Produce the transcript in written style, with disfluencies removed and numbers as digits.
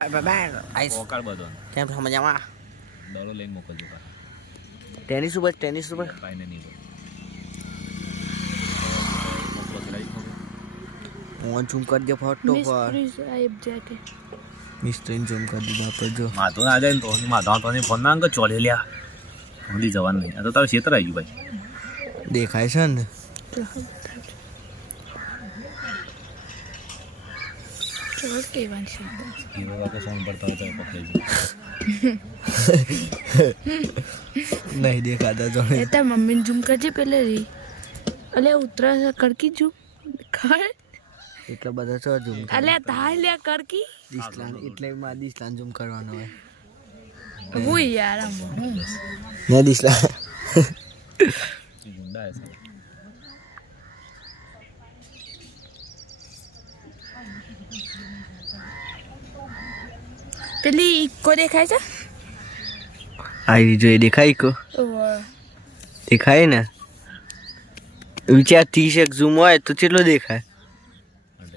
ઓકાર બધો કેમ છો મજામાં? દડો લઈને મોકલજો ટેનિસ ઉપર પાઈને નહીં હું ઝૂમ કરજો ફોટો મિસ્ત્રીને ઝૂમ કરી દીધા આપણે જો માથું ના જાય ને તો માથા તો ફોન ના અંક ચોલે લ્યા ભૂલી જવાનું નહીં આ તો તારું ક્ષેત્ર આવી ગયું ભાઈ દેખાય છે ને નહીં દેખાતા જો તાર મમ્મીને ઝૂમ કરજે પેલે રી અલે ઉતરા કરકી ઝૂમ કર એટલા બધા છો ઝૂમ અલે તાર લે કરકી દિસલાન એટલે માં દિસલાન ઝૂમ કરવાનો હોય હું યાર આમ ને દિસલા ગુંડા છે પેલી ઇકો દેખાય છે આઈ જો દેખાય કો દેખાય ને વિચાર 30 ઝૂમ હોય તો કેટલો દેખાય